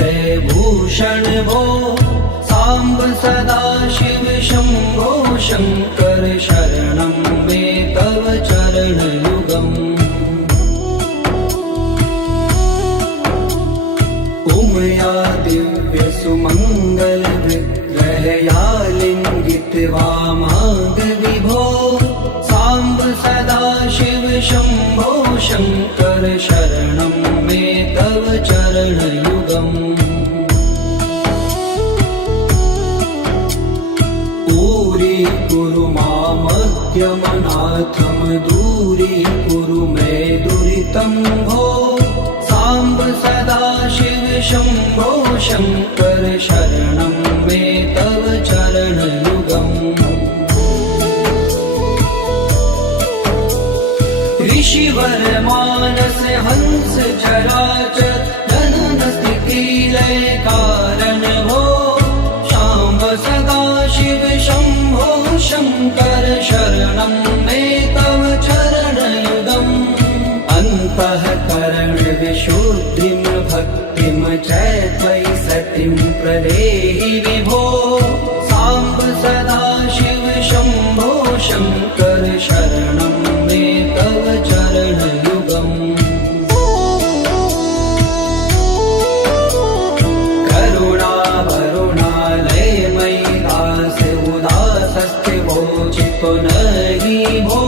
भूषण भो साम्ब सदा शिव शम्भो शङ्कर शरणं मे तव चरणयुगम् उमया दिव्य सुमङ्गल विग्रहया लिङ्गित वामाङ्ग विभो साम्ब सदा शिव शम्भो शङ्कर शरणं मे तव चरणयुगम् दूरीकुरु मामद्यमनाथं दूरीकुरु मे दुरितं भो साम्ब सदा शिव शम्भो शङ्कर शरणं मे तव चरणयुगम् ऋषिवर मानस हंस चराचर जनन स्थिति लय कारण भो शाम्ब सदा शिव शम्भो शङ्कर शरणं मे तव चरणयुगम् अन्तःकरण विशुद्धिं भक्तिं च त्वयि सतिं प्रदेहि विभो साम्ब सदा शिव शम्भो शङ्कर शरणं मे तव चरणयुगम् नहि भो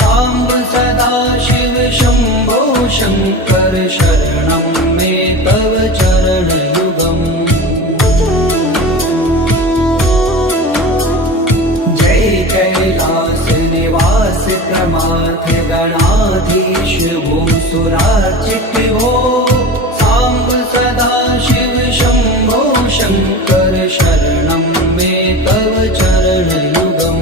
साम्ब सदा शिव शम्भो शङ्कर शरणं मे तव चरणयुगम् जय कैलास निवास प्रमाथ गणाधीश भूसुरार्चित भो साम्ब सदा शिव शम्भो शङ्कर शरणं मे तव चरणयुगम्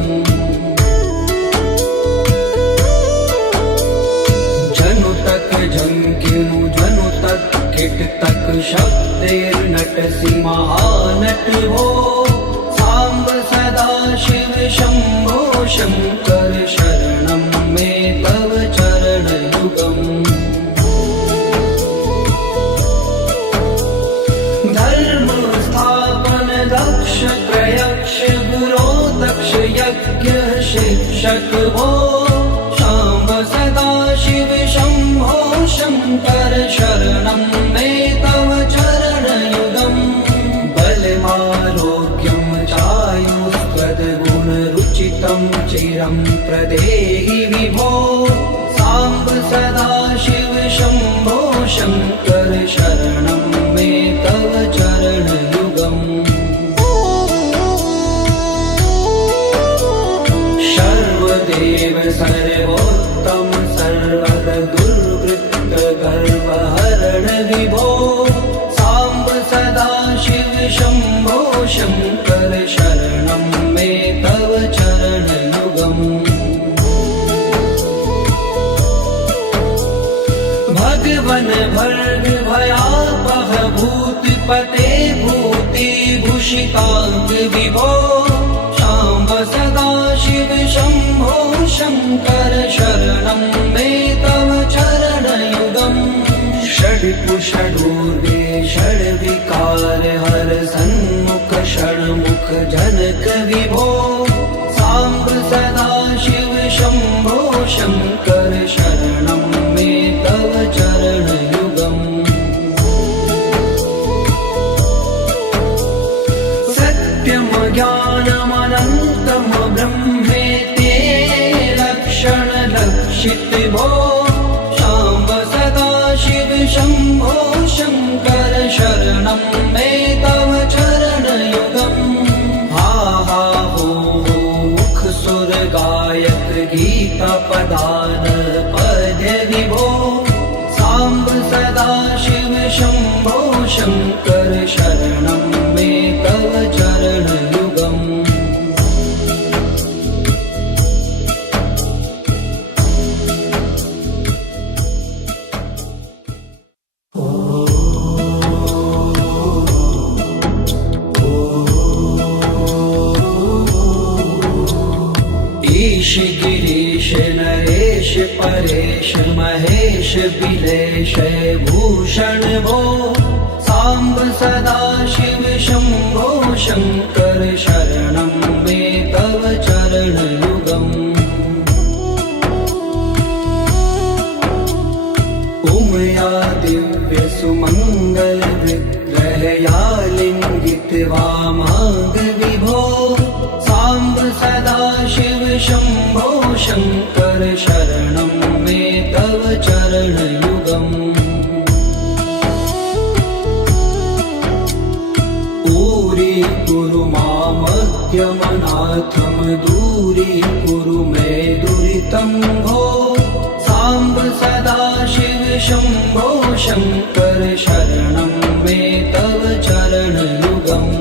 झंकिनु जनु तक किट तक शब्देर्नटसि महानट भो साम्ब सदा शिव शम्भो शङ्कर शरणं मे तव चरणयुगम् धर्म स्थापन दक्ष प्रयक्ष गुरो दक्ष यज्ञ शिक्षक भो शाम्ब सदा शिव शम्भो शङ्कर शरणं मे तव चरणयुगम् बलमारोग्यं चायुष्पदगुणरुचितं चिरं प्रदेहि विभो साम्ब सदा शिव शम्भो शङ्कर शरणं मे तव चरणयुगम् सर्वदेव सर्वोत्तम सर्वद दुर्वृत्त गर्वहरण विभो साम्ब सदा शिव शम्भो शङ्कर शरणं मे तव चरणयुगम् भगवन भर्ग भयापह भूतिपते भूतिभूषिताङ्ग विभो शाम्ब सदा शिव शम्भो शङ्कर शरणं मे तव चरणयुगम् षड्कुषडूर्वे षड्विकार हर सन्मुख षण्मुख जनक विभो साम्ब सदा शिव शम्भो शङ्कर शरणं मे तव चरणयुगम् सत्यं ज्ञानमनन्तं ब्रह्मेते लक्षण लक्षित भो शाम्ब सदा शिव शम्भो शङ्कर शरणं मे तव चरणयुगम् हा हा हो मुख सुर गायक गीता पदान पद्य विभो साम्ब सदा शिव शम्भो शङ्कर शरणं मे तव चरणयुगम् ईश गिरीश नरेश परेश महेश बिलेश भूषण भो साम्ब सदाशिव शम्भो शङ्कर शरणं मे तव चरणयुगम् उमया दिव्य सुमङ्गल विग्रहया लिङ्गित वामाङ्ग विभो साम्ब सदाशिव शम्भो शङ्कर शरणं मे तव चरणयुगम् दूरी मामज्ञमनाथं दूरीकुरु मे दुरितं भो साम्ब सदाशिव शम्भो शङ्कर शरणं मे तव चरणयुगम्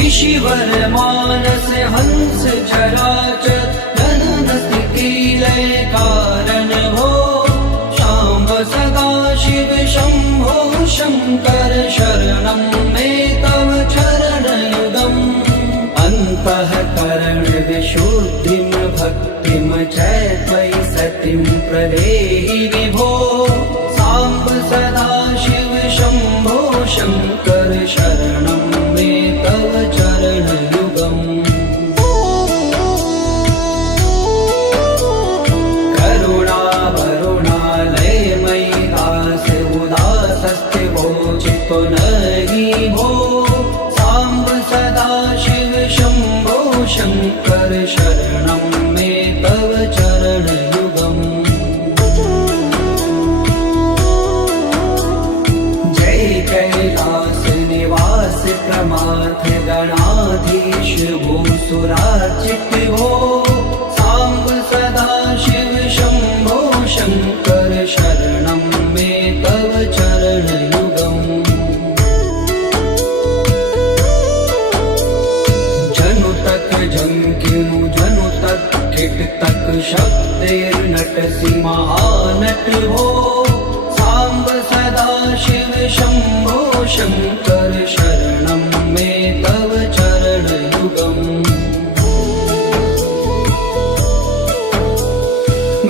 ऋषिवर मानस हंस चराचर जनन स्थिति लय कारण भो शाम्ब सदाशिव शम्भो शङ्कर शरणं मे तव चरणयुगम् अन्तःकरण विशुद्धिं भक्तिं च त्वयि सतिं प्रदेहि विभो साम्ब सदाशिव शम्भो शङ्कर शरणं मे तव चरणयुगम् नहि भो साम्ब सदाशिव शम्भो शङ्कर शरणं मे तव चरणयुगम् जय कैलास निवास प्रमाथ गणाधीश भूसुरार्चित भो साम्ब सदाशिव शम्भो शङ्कर शरणं मे तव चरणयुगम् तक शब्दैर्नटसि महानट भो साम्ब सदाशिव शम्भो शङ्कर शरणं मे तव चरणयुगम्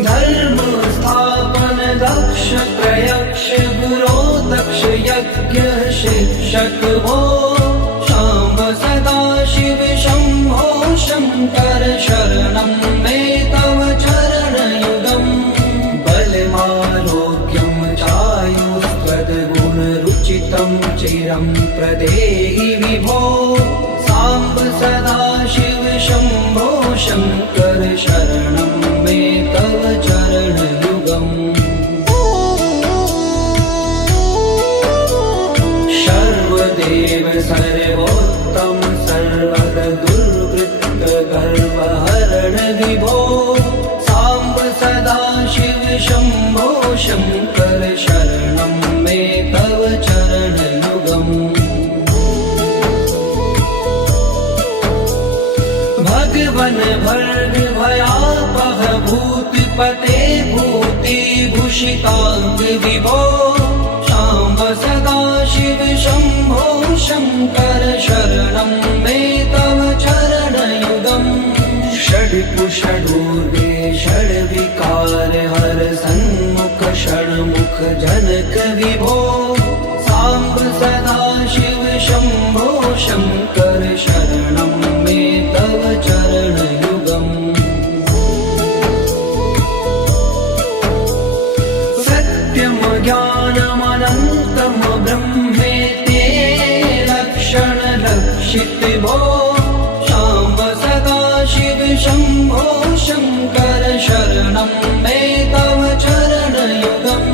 धर्म स्थापन दक्ष प्रयक्ष गुरो दक्ष यज्ञ शिक्षक भो साम्ब सदाशिव शम्भो शङ्कर शरणं मे तव चरणयुगम् बलमारोग्यं चायुस्त्वद्गुणरुचितं चिरं प्रदेहि विभो साम्ब सदाशिव शम्भो शङ्कर शरणं मे तव चरणयुगम् सर्वदेव सर्वोत्तम सर्वद दुर्वृत्त गर्वहरण विभो साम्ब सदाशिव शम्भो शङ्कर शरणं मे तव चरणयुगम् भगवन् भर्ग भयापह भूतिपते भूतिभूषिताङ्ग विभो साम्ब सदाशिव शम्भो शङ्कर शरणं मे तव चरणयुगम् षड्कुषडूर्गे षड्विकार हर सन्मुख षण्मुख जनक विभो साम्ब सदाशिव शम्भो शङ्कर शरणं मे तव चरणयुगम् सत्यं ज्ञानमनन्तं ब्रह्मेते लक्षणलक्षित भो साम्ब सदाशिव शम्भो शङ्कर शरणं मे तव चरणयुगम्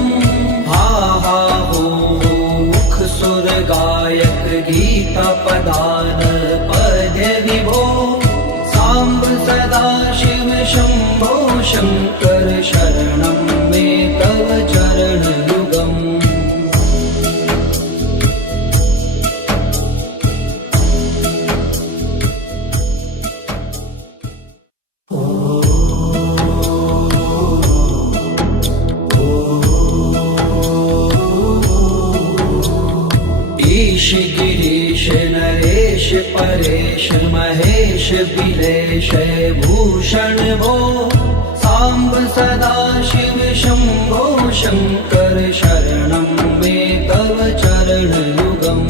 हा हा हो मुख सुर गायक गीता पदान पद्य विभो साम्ब सदाशिव शम्भो शङ्कर शरणं मे तव चरणयुगम् ईश गिरीश नरेश परेश महेश बिलेश भूषण भो साम्ब सदाशिव शम्भो शङ्कर शरणं मे तव चरणयुगम्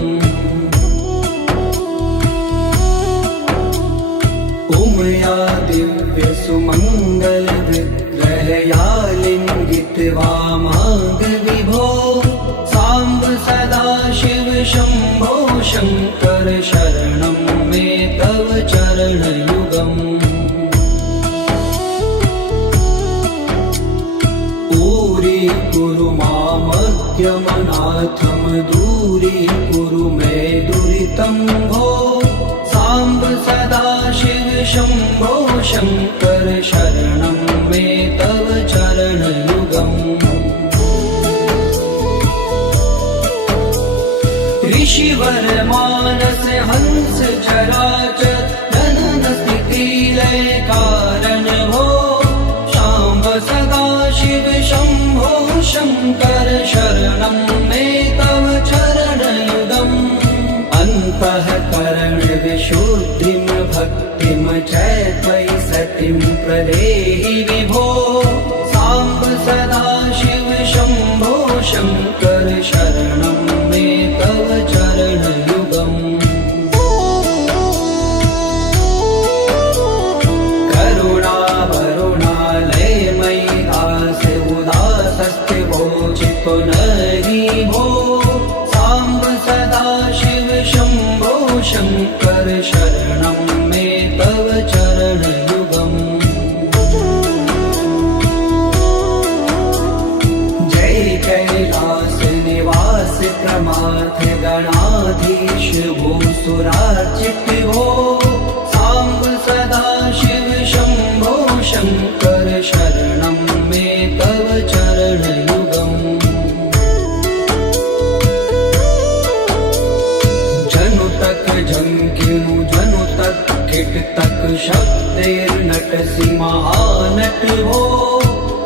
उमया दिव्य सुमङ्गल विग्रहया लिङ्गित वामाङ्ग विभो साम्ब सदाशिव शम्भो शङ्कर शरणं मे तव चरणयुगम् कुरु मामज्ञमनाथं दूरीकुरु मे दुरितं भो साम्ब सदाशिव शम्भो शङ्कर शरणं मे तव चरणयुगम् ऋषिवर मानस हंस चराचर जनन स्थिति लय कारण भो शाम्ब सदाशिव शम्भो शङ्कर शरणं मे तव चरणयुगम् अन्तःकरण विशुद्धिं भक्तिं च त्वयि सतिं प्रदेहि विभो साम्ब सदाशिव शम्भो शङ्कर शरणं मे तव चरणयुगम् पुनरि भो साम्ब सदाशिव शम्भो शङ्कर शरणं मे तव चरणयुगम् जय कैलास निवास प्रमाथ गणाधीश भूसुरार्चित भो साम्ब सदाशिव शम्भो शङ्कर शरणं मे तव चरणयुगम् झंकिनु जनु तक किट तक शब्दैर्नटसि महानट भो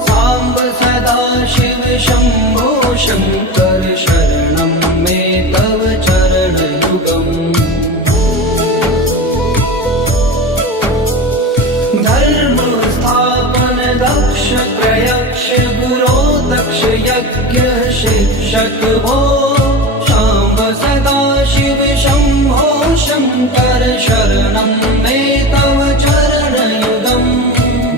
साम्ब सदाशिव शम्भो शङ्कर शरणं मे तव चरणयुगम् धर्म स्थापन दक्ष प्रयक्ष गुरो दक्ष यज्ञ शिक्षक भो शाम्ब सदाशिव शम्भो शङ्कर शरणं मे तव चरणयुगम्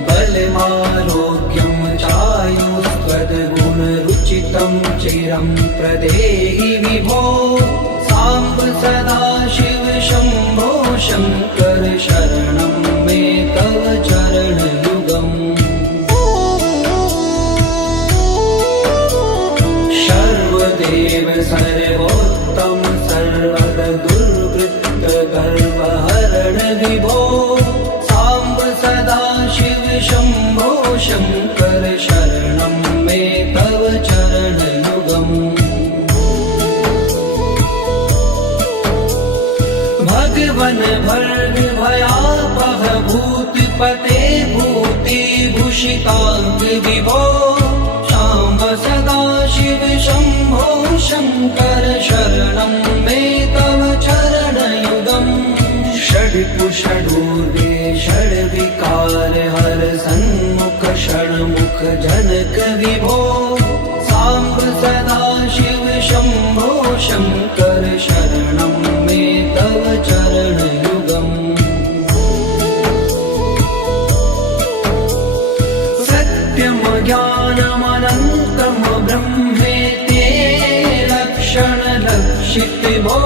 बलमारोग्यं चायुस्त्वद्गुणरुचितं चिरं प्रदेहि विभो साम्ब सदाशिव शम्भो शङ्कर शरणं मे तव चरणयुगम् सर्वदेव सर्वोत्तम सर्वद दुर्वृत्त गर्वहरण विभो साम्ब सदाशिव शम्भो शङ्कर शरणं मे तव चरणयुगम् भगवन भर्ग भयापह भूतपते भूतिभूषिताङ्ग विभो साम्ब सदाशिव शम्भो शङ्कर शरणं मे तव चरणयुगम् षड्कुषडूर्वे षड्विकार हर सन्मुख षण्मुख जनक विभो साम्ब सदाशिव शम्भो शङ्कर शरणं मे तव चरणयुगम् सत्यं ज्ञानमनन्तं ब्रह्मेति लक्षणलक्षित भो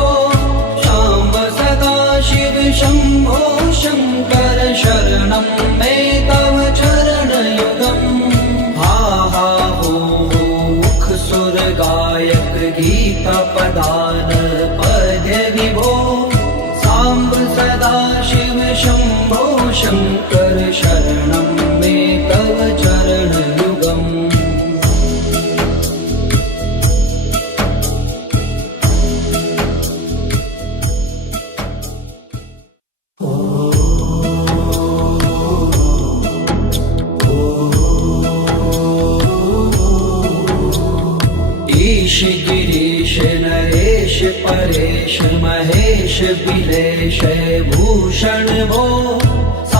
शाम्ब सदाशिव शम्भो शङ्कर शरणं मे तव चरणयुगम् हा हा हो मुख सुर गायक गीता पदान पद्य विभो साम्ब सदाशिव शम्भो शङ्कर शरणं मे तव चरणयुगम् ईश गिरीश नरेश परेश महेश बिलेश भूषण भो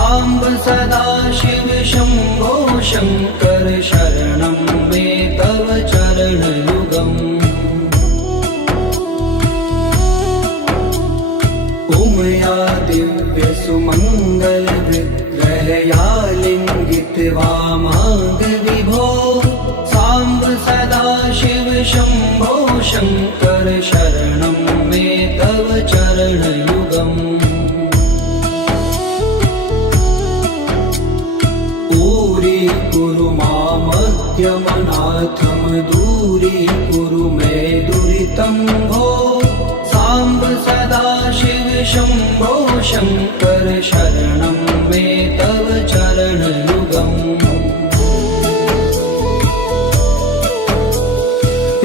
साम्ब सदा शिव शम्भो शङ्कर शरणं मे तव चरणयुगम् उमया दिव्य सुमङ्गल विग्रहया लिङ्गित्वा माग विभो साम्ब सदा शिव शम्भो शङ्कर शरणं मे तव चरणयुगम् कुरु मामद्यमनाथं दूरीकुरु मे दुरितं भो साम्ब सदा शिव शम्भो शङ्कर शरणं मे तव चरणयुगम्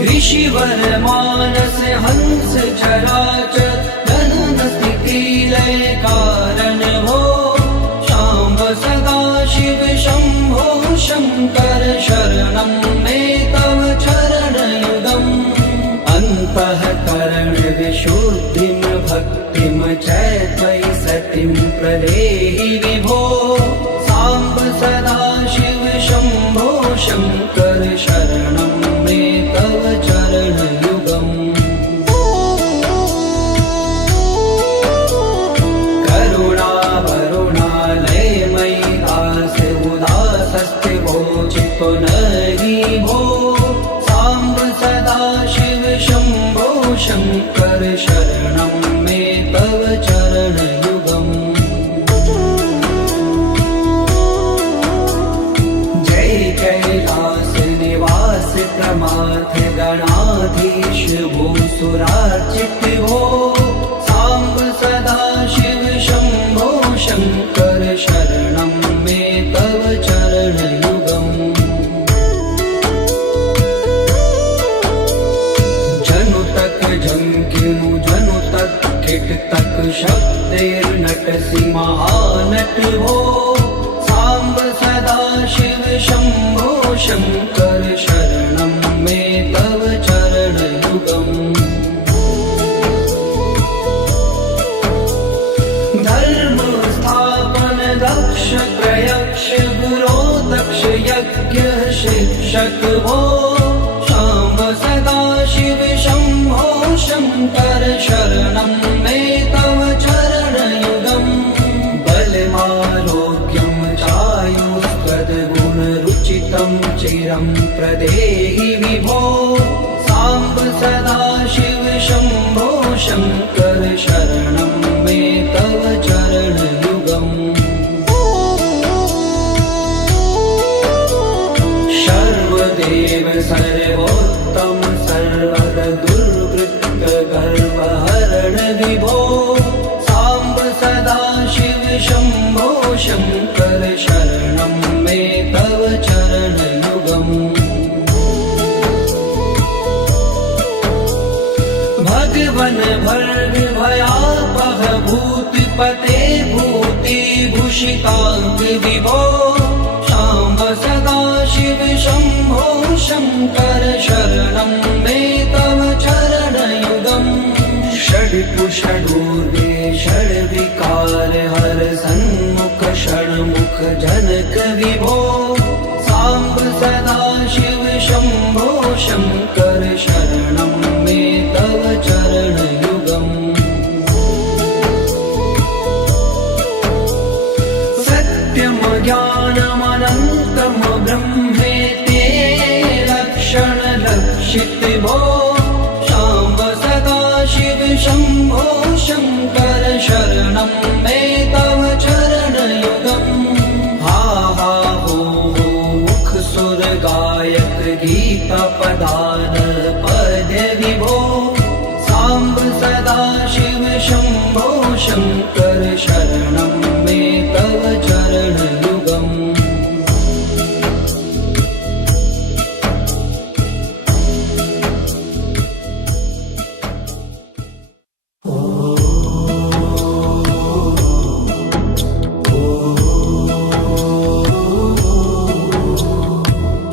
ऋषिवर मानस हंस चराचर जनन स्थिति लय कारण भो शाम्ब सदा शिव शम्भो शङ्कर शरणं मे तव चरणयुगम् अन्तःकरण विशुद्धिं भक्तिं च त्वयि सतिं प्रदेहि विभो साम्ब सदा शिव शम्भो शङ्कर शरणं मे तव चरणयुगम् नहि भो साम्ब सदा शिव शम्भो शङ्कर शरणं मे तव चरणयुगम् जय कैलास निवास प्रमाथ गणाधीश भूसुरार्चित भो साम्ब सदा शिव शम्भो शङ्कर शरणं मे तव चरणयुगम् जनु तक खिट तक शब्दैर्नटसि महानट भो साम्ब सदा शिव शम्भो शङ्कर शरणं मे तव चरणयुगम् धर्म स्थापन दक्ष प्रयक्ष गुरो दक्ष यज्ञ शिक्षक भो साम्ब सदा शिव शम्भो शङ्कर शरणं मे तव चरणयुगम् बलमारोग्यं चायुस्तद्गुणरुचितं चिरं प्रदेहि विभो साम्ब सदा शिव शम्भो शङ्कर शरणं मे तव चरणयुगम् सर्वदेव सर्वोत्तम सर्वद दुर्वृत्त गर्वहरण विभो साम्ब सदा शिव शम्भो शङ्कर शरणं मे तव चरणयुगम् भगवन् भर्ग भयापह भूतिपते भूतिभूषिताङ्ग विभो साम्ब सदा शिव शम्भो शङ्कर शरणं मे तव चरणयुगम् षड्कुषडूर्वे षड्विकार हर सन्मुख षण्मुख जनक विभो साम्ब सदा शिव शम्भो शङ्कर शरणं मे तव चरणयुगम् सत्यं ज्ञानमनन्तं ब्रह्मेते लक्षणलक्षित भो साम्ब सदा शिव शम्भो शङ्कर शरणं मे तव चरणयुगम् हा हा हो मुख सुर गायक गीता पदान पद विभो साम्ब सदा शिव शम्भो शङ्कर शरणं मे तव चरणयुगम्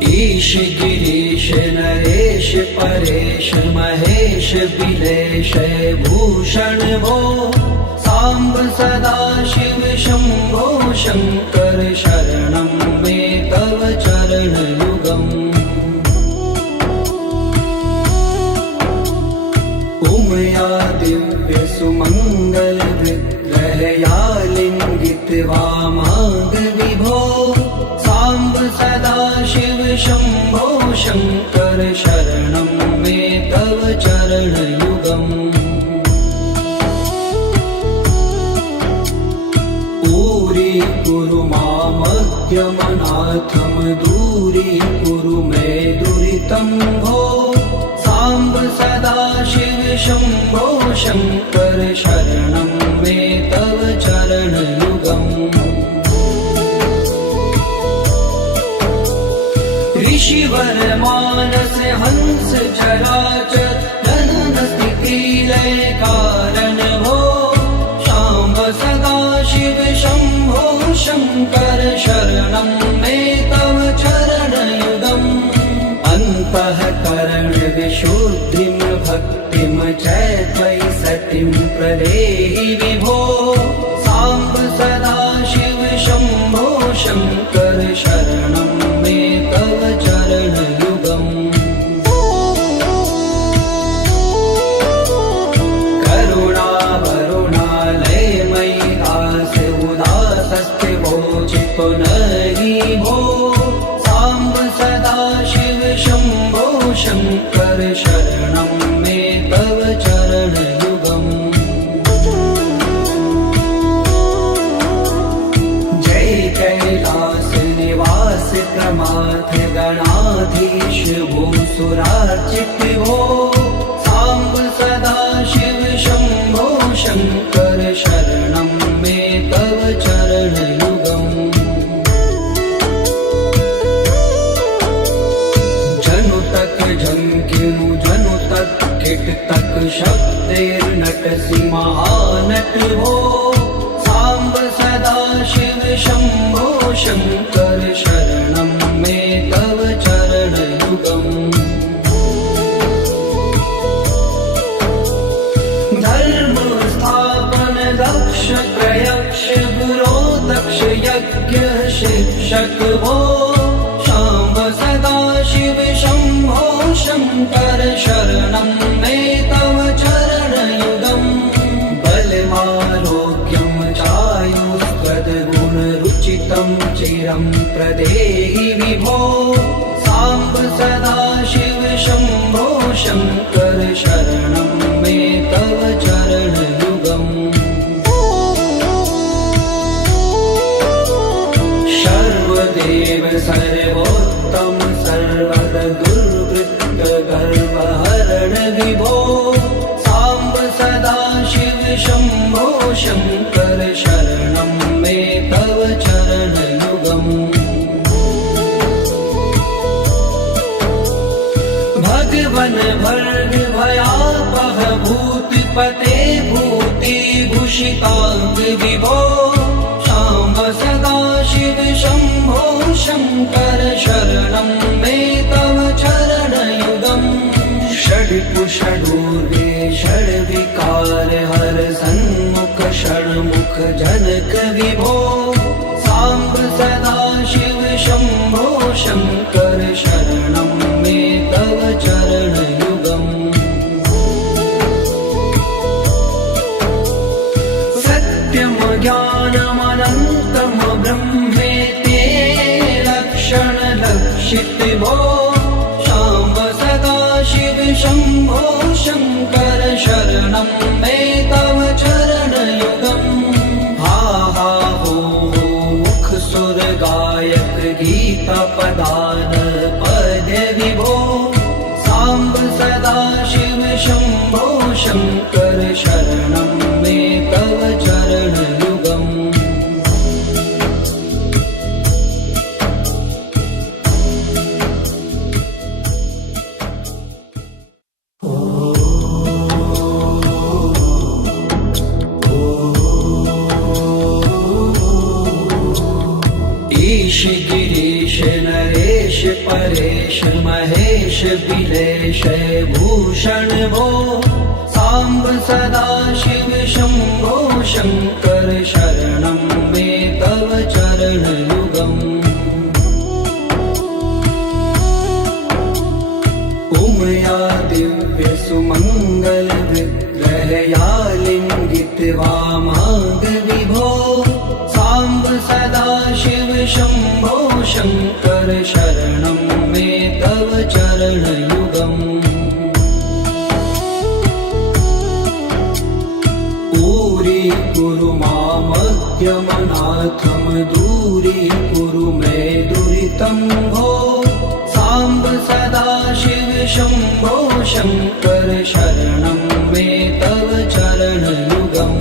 ईश गिरीश नरेश परेश महेश बिलेश भूषण भो साम्ब सदा शिव शम्भो शङ्कर शरणं मे तव चरणयुगम् उमया दिव्य सुमङ्गल विग्रहया लिङ्गित वामांग विभो साम्ब सदा शिव शम्भो शङ्कर शरणं मे तव चरणयुगम् दूरीकुरु मामज्ञमनाथं दूरीकुरु मे दुरितं भो साम्ब सदा शिव शम्भो शङ्कर शरणं मे तव चरणयुगम् ऋषिवर मानस हंस चराचर जनन स्थिति लय कारण भो शाम्ब सदा शिव शम्भो शङ्कर शरणं मे तव चरणयुगम् अन्तःकरण विशुद्धिं भक्तिं च त्वयि सतिं प्रदेहि विभो साम्ब सदा शिव शम्भो शङ्कर शरणं मे तव चरणयुगम् पुनरि भो साम्ब सदा शिव शम्भो शङ्कर शरणं मे तव चरणयुगम् जय कैलास निवास प्रमाथ गणाधीश भूसुरार्चित भो साम्ब सदा शिव शम्भो शङ्कर शरणं मे तव चरणयुगम् झंकिनु जनु तक किट तक शब्देर्नट महानट भो साम्ब सदा शिव शम्भो शङ्कर शरणं मे तव चरणयुगम् धर्म स्थापन दक्ष प्रयक्ष गुरो दक्ष यज्ञ शिक्षक भो शाम्ब सदा शिव शम्भो शङ्कर शरणं मे तव चरणयुगम् बलमारोग्यं चायुष्पदगुणरुचितं चिरं प्रदेहि विभो साम्ब सदा शिव शम्भो शङ्कर शरणं मे तव चरणयुगम् सर्वदेव सर्वोत्तम सर्वद दुर्वृत्त गर्वहरण विभो साम्ब सदा शिव शम्भो शङ्कर शरणं मे तव चरणयुगम् भगवन भर्ग भयापह भूतिपते भूतिभूषिताङ्ग विभो शाम्ब सदा शिव शम्भो शङ्कर शरणं मे तव चरणयुगम् षड्कुषडूर्वे षड्विकार हर सन्मुख षण्मुख जनक विभो साम्ब सदा शिव शम्भो शङ्कर शरणं मे तव चरणयुगम् सत्यं ज्ञानमनन्तं ब्रह्मेते लक्षणलक्षित भो शाम्ब सदा शिव शम्भो शङ्कर शरणं मे तव चरणयुगम् हा हा हो मुख सुर गायक गीता पदान पद्य विभो साम्ब सदा शिव शम्भो शङ्कर शरणं मे तव चरणयुगम् ईश गिरीश नरेश परेश महेश बिलेश भूषण भो साम्ब सदा शिव शम्भो शङ्कर शरणं मे तव चरणयुगम् उमया दिव्यसुमङ्गलविग्रहया लिङ्गितवामाङ्गविभो साम्ब सदाशिव शम्भो शङ्कर शरणं मे तव चरणयुगम् दूरी मामज्ञमनाथं दूरीकुरु मे दुरितं भो साम्ब सदाशिव शम्भो शङ्कर शरणं मे तव चरणयुगम्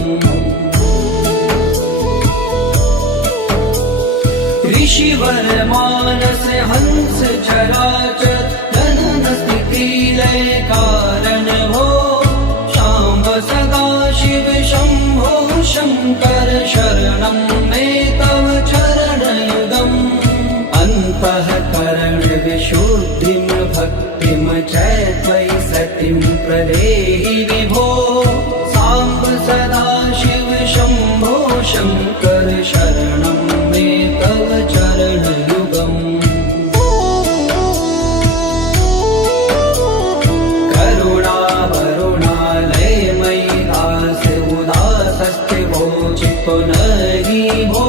ऋषिवर मानस हंस चराचर जनन स्थिति लय कारण भो शाम्ब सदाशिव शम्भो शङ्कर शरणं मे तव चरणयुगम् अन्तःकरण विशुद्धिं भक्तिं च त्वयि सतिं प्रदेहि विभो साम्ब सदाशिव शम्भो शङ्कर शरणं मे तव चरणयुगम् पुनरि भो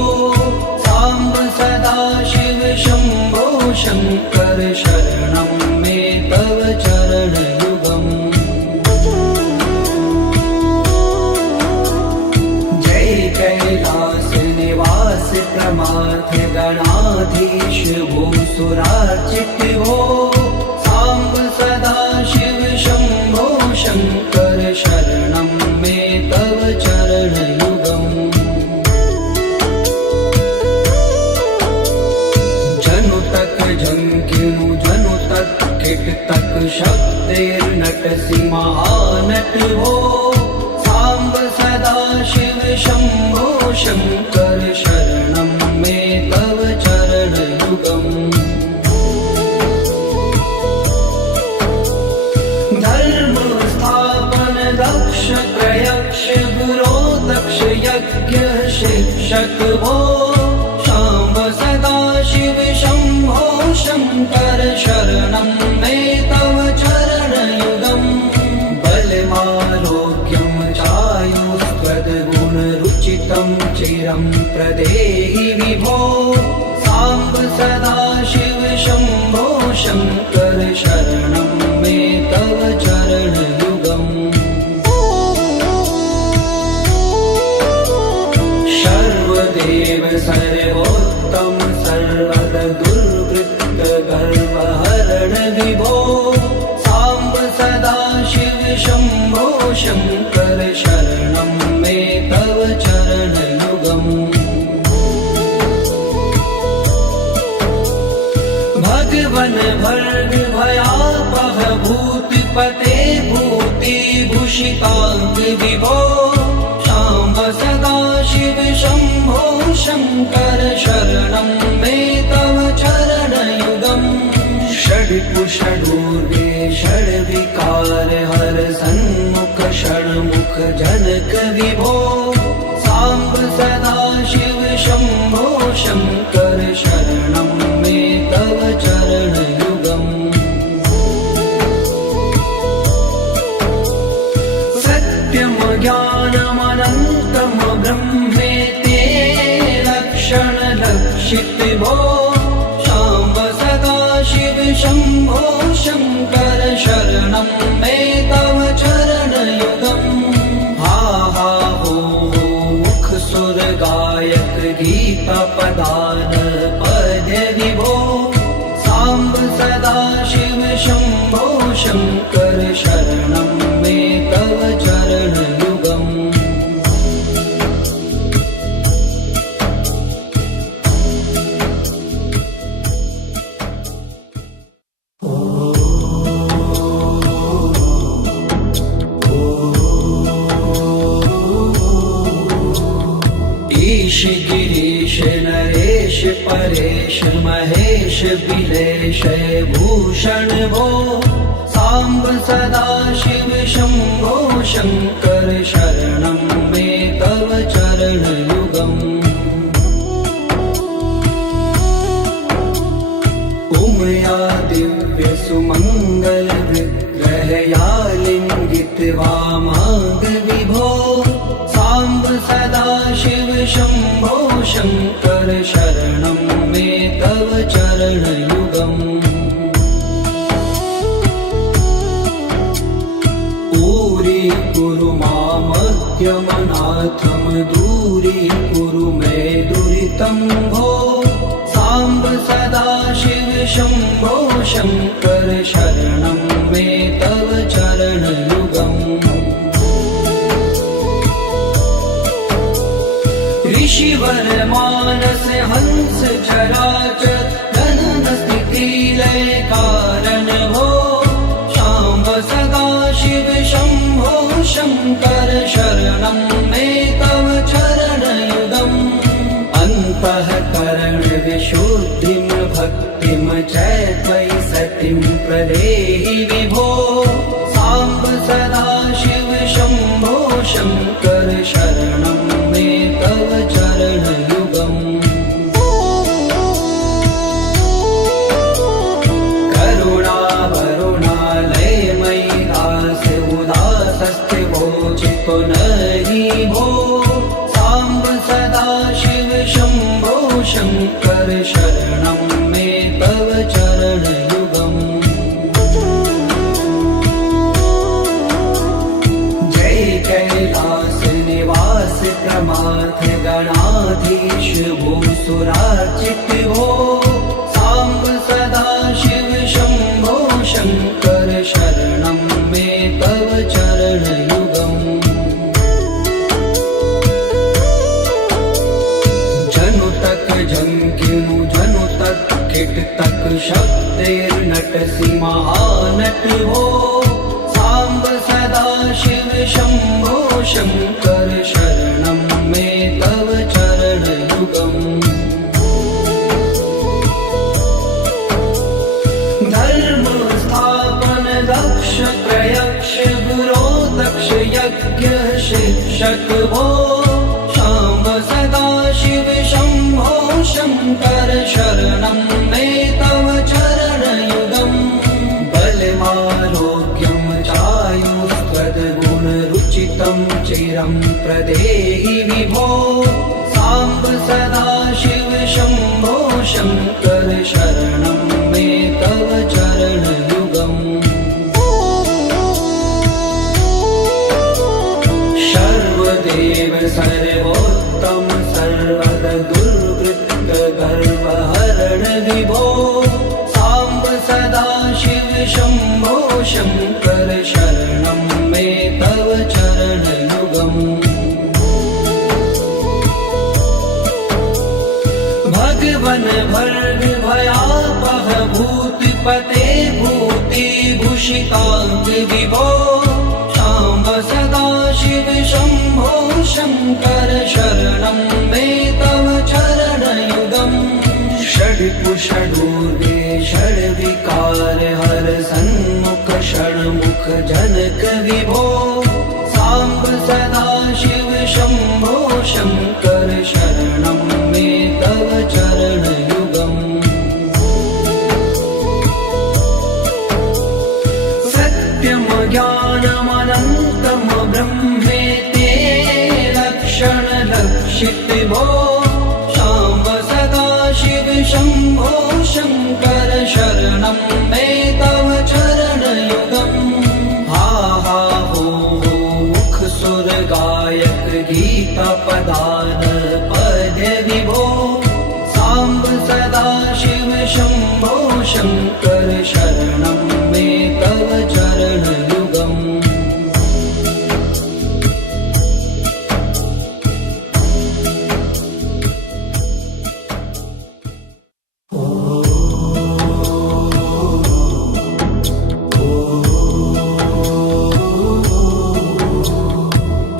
साम्ब सदाशिव शम्भो शङ्कर शरणं मे तव चरणयुगम् जय कैलास निवास प्रमाथ गणाधीश भूसुरार्चित भो साम्ब सदाशिव शम्भो शङ्कर शरणं मे तव चरणयुगम् झंकिनु जनु तक किट तक शब्देर्नटसि महानट भो साम्ब सदाशिव शम्भो शङ्कर शरणं मे तव चरणयुगम् धर्म स्थापन दक्ष प्रयक्ष गुरो दक्ष यज्ञ शिक्षक भो शाम्ब सदाशिव शम्भो शङ्कर शरणं मे तव चरणयुगम् बलमारोग्यं चायुस्त्वद्गुणरुचितं चिरं प्रदेहि विभो साम्ब सदाशिव शम्भो शङ्कर शरणं मे तव चरणयुगम् सर्वदेव सर्वोत्तम सर्वद दुर्वृत्त गर्वहरण विभो साम्ब सदाशिव शम्भो शङ्कर शरणं मे तव चरणयुगम् भगवन भर्ग भयापह भूतिपते भूतिभूषिताङ्ग विभो शाम्ब सदाशिव शम्भो शङ्कर शरणं मे तव चरणयुगम् षड्कुषडूर्वे षड्विकार हर सन्मुख षण्मुख जनक विभो साम्ब सदाशिव शम्भो शङ्कर शरणं मे तव चरणयुगम् सत्यं ज्ञानमनन्तं ब्रह्मेते लक्षणलक्षित भो शाम्ब सदाशिव शम्भो शङ्कर शरणं मे तव चरणयुगम् हा हा हो मुख सुर गायक गीता पदान पद्य विभो साम्ब सदाशिव शम्भो शङ्कर शरणं मे तव चरणयुगम् ईश गिरीश नरेश परेश महेश बिलेश भूषण भो साम्ब सदाशिव शम्भो शङ्कर शरणं मे तव विग्रहया लिङ्गित्वा माग विभो साम्ब सदा शिव शम्भो शङ्कर शरणं मे तव चरणयुगम् दूरीकुरु मामद्यमनाथं दूरीकुरु मे दुरितं भो साम्ब सदा शिव शम्भो शङ्कर शरणं मे तव चरणयुगम् ऋषिवर मानस हंस चराचर जनन स्थिति लय कारण भो शाम्ब सदा शिव शम्भो शङ्कर शरणं मे तव चरणयुगम् अन्तःकरण विशुद्धिं भक्तिं च त्वयि सतिं प्रदेहि विभो साम्ब सदा शिव शम्भो शङ्कर शरणं मे तव चरणयुगम् करुणावरुणालयमयि दास उदासस्थिवोचितो नहि भो साम्ब सदा शिव शम्भो शङ्कर शरणं मे तव चरणयुगम् जय कैलास निवास प्रमाथ गणाधीश भूसुरार्चित भो साम्ब सदा शिव शम्भो शङ्कर शरणं मे तव चरणयुगम् जनुतक जङ्किनु जनुतक किटतक शब्दैर्नटसि महानट भो साम्ब सदा शिव शम्भो शङ्कर शरणं मे तव चरणयुगम् धर्म स्थापन दक्ष प्रयक्ष गुरो दक्ष यज्ञ शिक्षक भो शाम्ब सदा शिव शम्भो शङ्कर शरणं मे तव चरणयुगम् बलमारोग्यं चायुस्त्वद्गुणरुचितं चिरं प्रदेहि विभो साम्ब सदा शिव शम्भो शङ्कर शरणं मे तव चरणयुगम् सर्वदेव सर्वोत्तम सर्वद दुर्वृत्त गर्वहरण विभो साम्ब सदा शिव शम्भो शङ्कर शरणं मे तव चरणयुगम् भगवन भर्ग भयापह भूतिपते भूतिभूषिताङ्ग विभो शाम्ब सदा शिव शम्भो शङ्कर शरणं मे तव चरणयुगम् षड्पुषडूर्वे षड्विकार हर सन्मुख षण्मुख जनक विभो साम्ब सदा शिव शम्भो शङ्कर शरणं मे तव चरणयुगम् सत्यं ज्ञानमनन्तं ब्रह्मेते लक्षण लक्षित भो शाम्ब सदा शिव शम्भो शङ्कर शरणं मे तव चरणयुगम् हा हा हो मुख सुर गायक गीता पदान पद्य विभो साम्ब सदा शिव शम्भो शङ्कर शरणं मे तव चरणयुगम्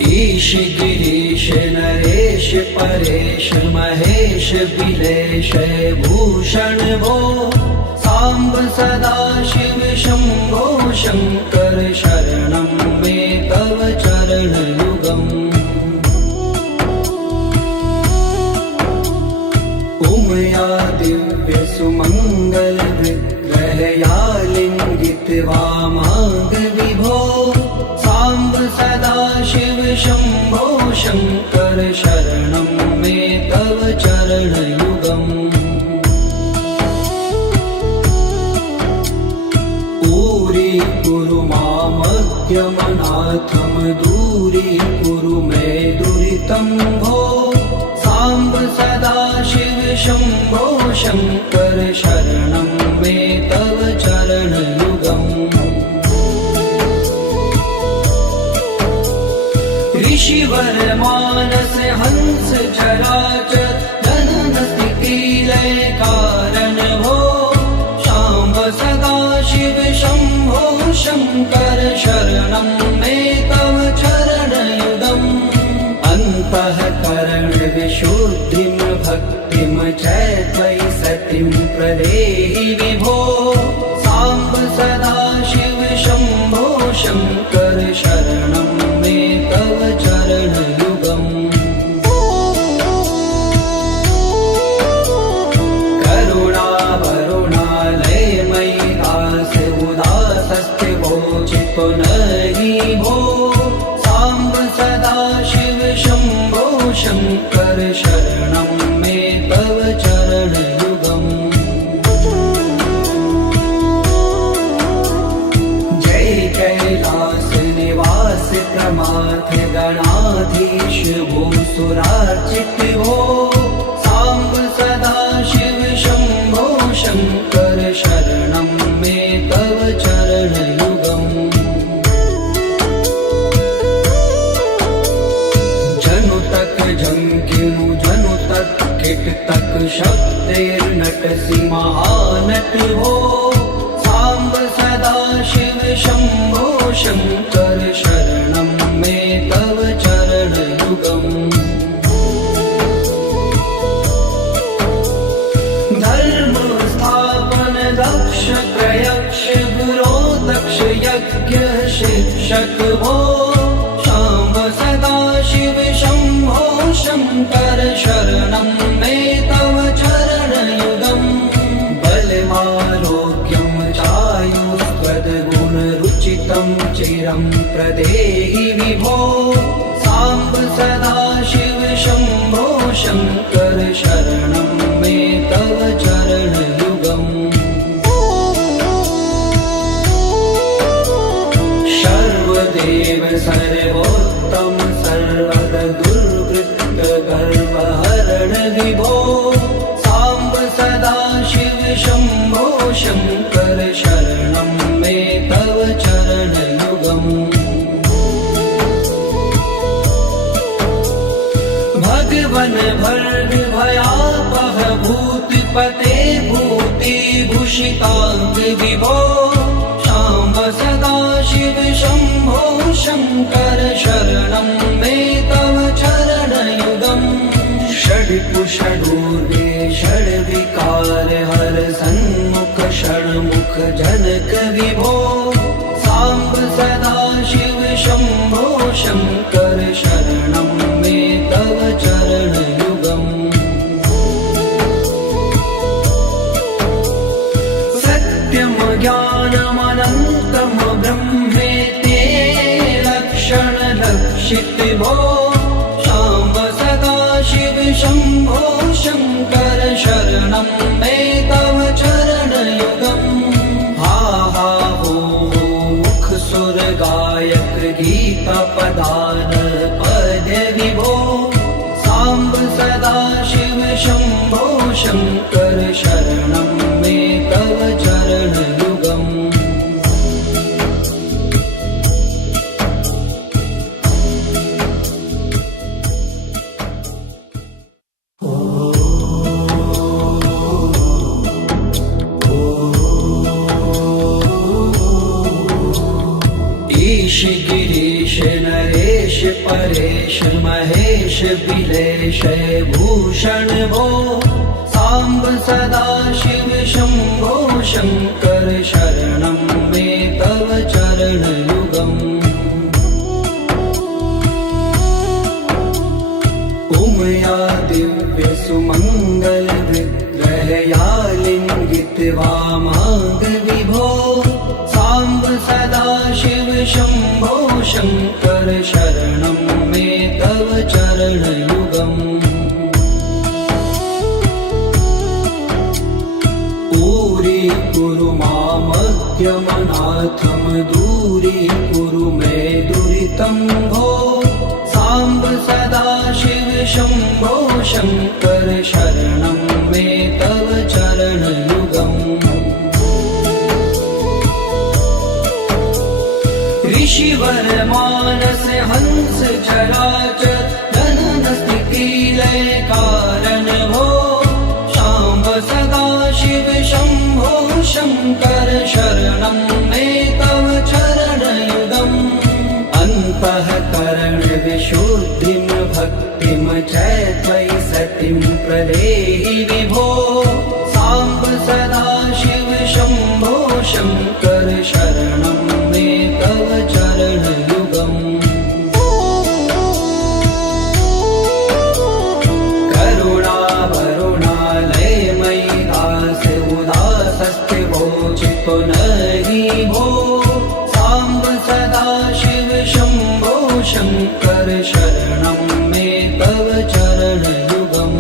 ईश गिरीश नरेश परेश महेश बिलेश भूषण भो साम्ब सदा शिव शम्भो शङ्कर शरणं मे तव चरणयुगम् उमया दिव्य सुमङ्गल विग्रहया लिङ्गित्वा माग माद्यमनाथं दूरीकुरु मे दुरितं भो साम्ब सदाशिव शम्भो शङ्कर शरणं मे तव चरणयुगम् ऋषिवर मानस हंस चराचर जनन स्थिति लय कारण भो शाम्ब सदाशिव शम्भो शङ्कर शरणं मे तव चरणयुगम् अन्तःकरण विशुद्धिं भक्तिं च त्वयि सतिं प्रदेहि विभो साम्ब सदाशिव शम्भो शङ्कर शरणं मे तव चरणयुगम् करुणावरुणालयमयि दास उदासस्थिवोचितो नहि भो साम्ब सदाशिव शम्भो शङ्कर शरणं मे तव चरणयुगम् जय कैलास निवास प्रमाथ गणाधीश भूसुरार्चित भो साम्ब सदाशिव शम्भो शङ्कर शरणं मे तव चरणयुगम् जनुतक झंकिनु जनुतक किटतक शब्दैर्नटसि महानट भो साम्ब सदाशिव शम्भो शङ्कर शरणं मे तव चरणयुगम् धर्म स्थापन दक्ष प्रयक्ष गुरो दक्ष यज्ञ शिक्षक भो शाम्ब सदाशिव शम्भो शङ्कर शरणं मे तव चरणयुगम् बलमारोग्यं चायुस्त्वद्गुणरुचितं चिरं प्रदेहि विभो साम्ब सदाशिव शम्भो शङ्कर शरणं मे तव चरणयुगम् सर्वदेव सर्वोत्तम सर्वद दुर्वृत्त गर्वहरण विभो साम्ब सदाशिव शम्भो शङ्कर शरणं मे तव चरणयुगम् भगवन भर्ग भयापह भूतिपते भूतिभूषिताङ्ग विभो शाम्ब सदाशिव शम्भो शङ्कर शरणं मे तव चरणयुगम् षड्कुषडूर्वे षड्विकार हर सन्मुख षण्मुख जनक विभो साम्ब सदाशिव शम्भो शङ्कर शरणं मे तव चरणयुगम् सत्यं ज्ञानमनन्तं ब्रह्मेते लक्षणलक्षित भो शाम्ब सदाशिव शम्भो शङ्कर शरणं मे तव चरणयुगम् हा हा हो मुख सुर गायक गीता पदान पद्य विभो साम्ब सदाशिव शम्भो शङ्कर शरणं मे तव चरणयुगम् ईश गिरीश नरेश परेश महेश बिलेश भूषण भो साम्ब सदाशिव शम्भो शङ्कर शरणं मे तव चरणयुगम् उमया दिव्य सुमङ्गल विग्रहया लिङ्गित वामाङ्ग विभो साम्ब सदाशिव शम्भो शङ्कर शरणं मे तव चरणयुगम् दूरीकुरु मामद्यमनाथं दूरीकुरु मे दुरितं भो साम्ब सदाशिव शम्भो शङ्कर शरणं मे तव चरणयुगम् ऋषिवर मानस हंस चराचर जनन स्थिति लय कारण भो शाम्ब सदाशिव शम्भो शङ्कर शरणं मे तव चरणयुगम् अन्तःकरण विशुद्धिं भक्तिं च त्वयि सतिं प्रदेहि विभो साम्ब सदाशिव शम्भो शङ्कर शरणं मे तव चरणयुगम् करुणावरुणालयमयि दास उदासस्थिवो चित्तो नहि भो साम्ब सदाशिव शम्भो शङ्कर शरणं मे तव चरणयुगम्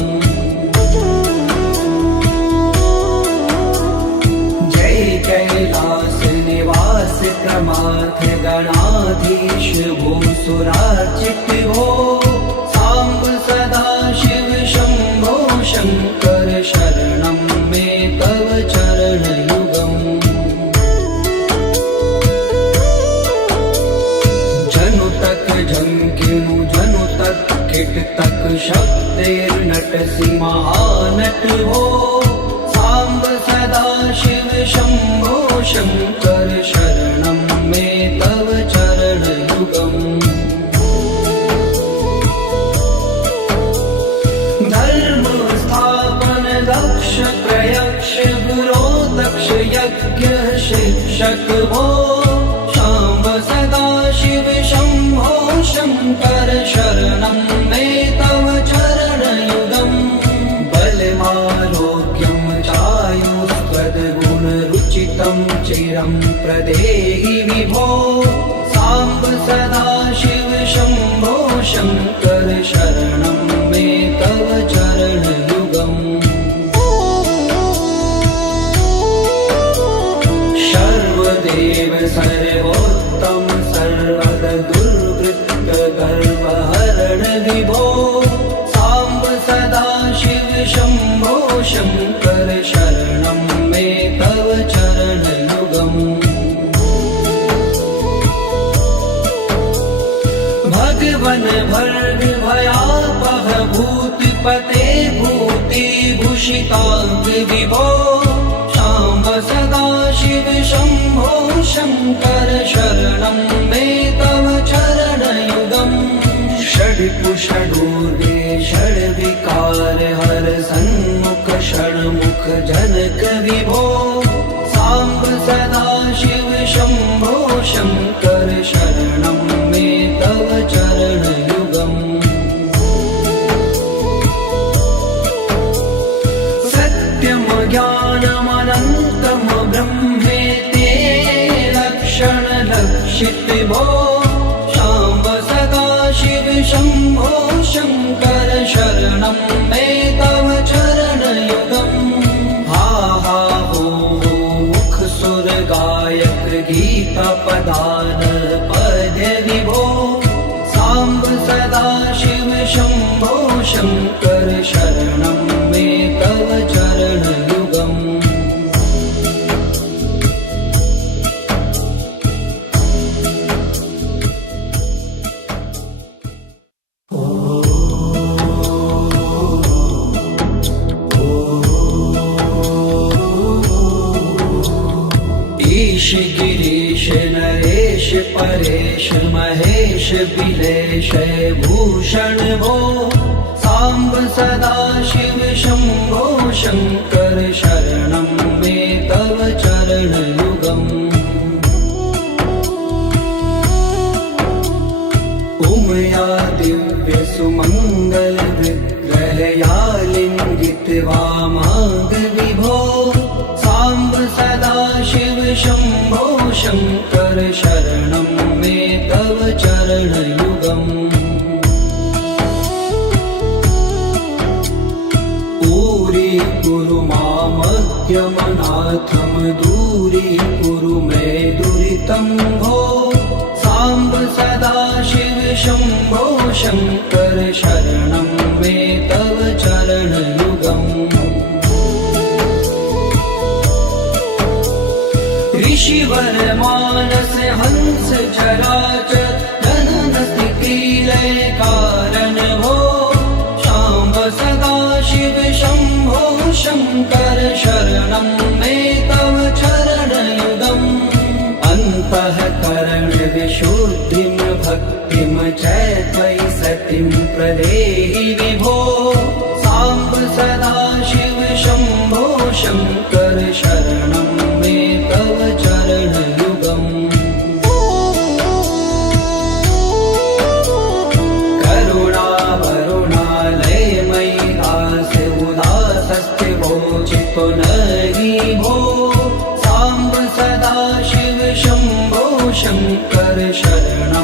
जय कैलास निवास प्रमाथ गणाधीश भूसुरार्चित भो साम्ब सदाशिव शम्भो शङ्कर शरणं मे तव चरणयुगम् जनुतक झंकिनु जनुतक किटतक शक्तिर्नटसि महानट भो साम्ब सदाशिव शम्भो शङ्कर शरणं मे तव चरणयुगम् धर्म स्थापन दक्ष प्रयक्ष गुरो दक्ष यज्ञ शिक्षक भो शाम्ब सदाशिव शम्भो शङ्कर शरणं मे तव चरणयुगम् बलमारोग्यं चायुस्त्वद्गुणरुचितं चिरं प्रदेहि विभो साम्ब सदाशिव शम्भो शङ्कर शरणं मे तव चरणयुगम् सर्वदेव सर्वोत्तम सर्वद दुर्वृत्त गर्वहरण विभो साम्ब सदाशिव शम्भो शङ्कर शरणं मे तव चरणयुगम् भगवन भर्ग भयापह भूतिपते भूतिभूषिताङ्ग विभो शाम्ब सदाशिव शम्भो शङ्कर शरणं मे तव चरणयुगम् षड्पुषडूर्वे षड्विकार हर सन्मुख षण्मुख जनक विभो साम्ब सदाशिव शम्भो शङ्कर शरणं मे तव चरणयुगम् सत्यं ज्ञानमनन्तं ब्रह्मेति लक्षण लक्षित भो शाम्ब सदाशिव शम्भो शङ्कर शरणं मे तव चरणयुगम् हा हा हो मुख सुर गायक गीता पदान पद्य विभो साम्ब सदाशिव शम्भो शङ्कर शरणं मे तव चरणयुगम् ईश गिरीश नरेश परेश महेश बिलेश भूषण भो साम्ब सदाशिव शम्भो शङ्कर शरणं मे तव चरणयुगम् उमया दिव्य सुमङ्गल विग्रहया लिङ्गित वामाङ्ग विभो साम्ब सदाशिव शम्भो शङ्कर शरणं मे तव चरणयुगम् दूरीकुरु मामज्ञमनाथं दूरीकुरु मे दुरितं भो साम्ब साम्ब सदाशिव शम्भो शङ्कर शरणं मे तव चरणयुगम् ऋषिवर मानस हंस चराचर जनन स्थिति लय कारण भो शाम्ब सदाशिव शम्भो शङ्कर शरणं मे तव चरणयुगम् अन्तःकरण विशुद्धिं भक्तिं च त्वयि सतिं प्रदेहि विभो साम्ब सदाशिव शम्भो शङ्कर शरणं मे तव चरणयुगम् करुणावरुणालयमयि दास्य उदासस्थिवो चित्तो नहि भो साम्ब सदाशिव शम्भो शङ्कर शरणं